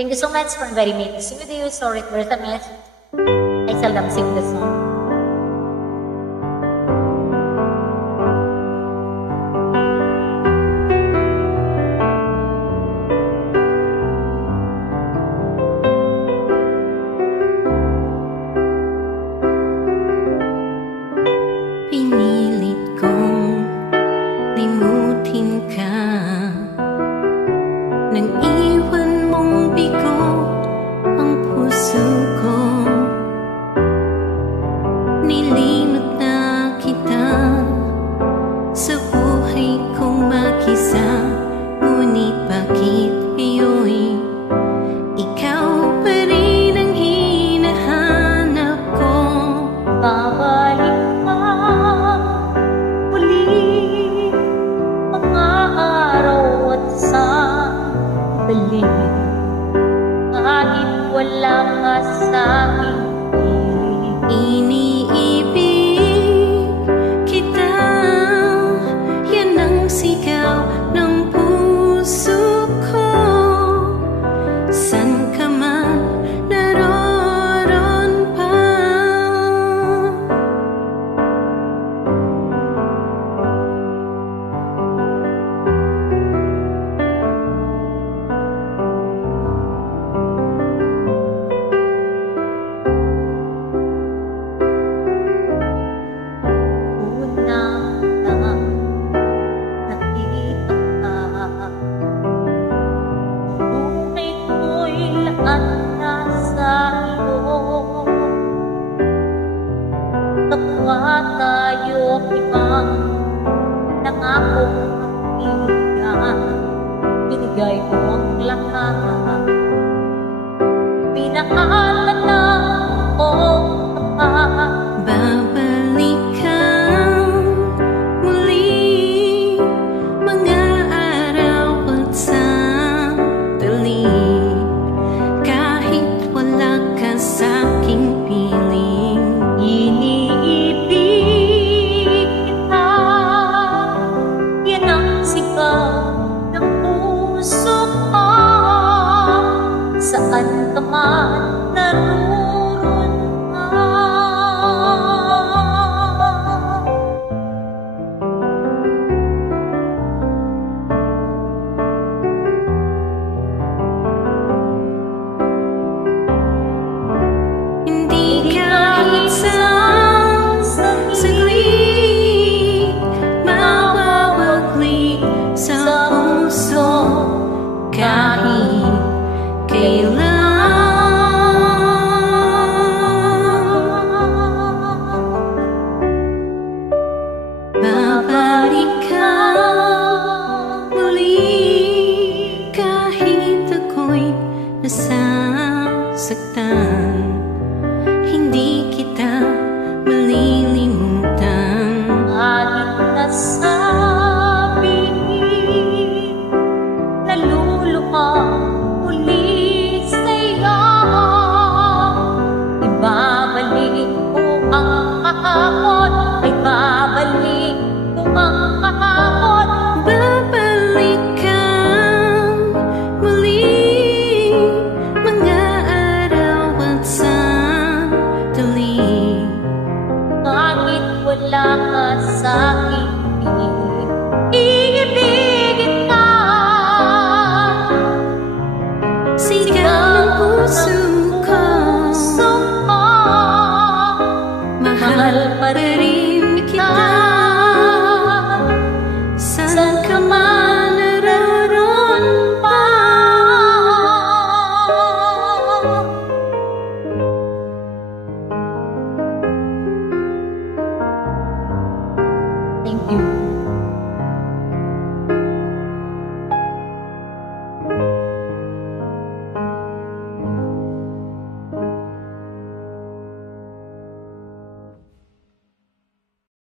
Thank you so much for inviting me to sing with you. Sorry if there's a mess. I seldom sing this song. Pinilit kong limutin ka nang iwan mong bigo ang puso ko. Nilimot na kita sa buhay kong mag-isa, ngunit bakit ngayon ikaw pa rin ang hinahanap ko? Babalik ka muli, mga araw at sandali, kahit wala ka sa aking piling. Iniibig kita, yan ang sigaw ng puso ko. San ka man naroon pa, At nasa iyo, kapwa tayo ibang nangakong magkaibigan. Binigay mo ang lahat, pinakaalala ko pa. babalik ka muli, mga araw at sandali, kahit wala ka sa'king piling. Iniibig kita, yan ang sigaw ng puso ko. Saan ka man naroon ka. Hindi kahit saglit mawawagli sa puso, kahit kailan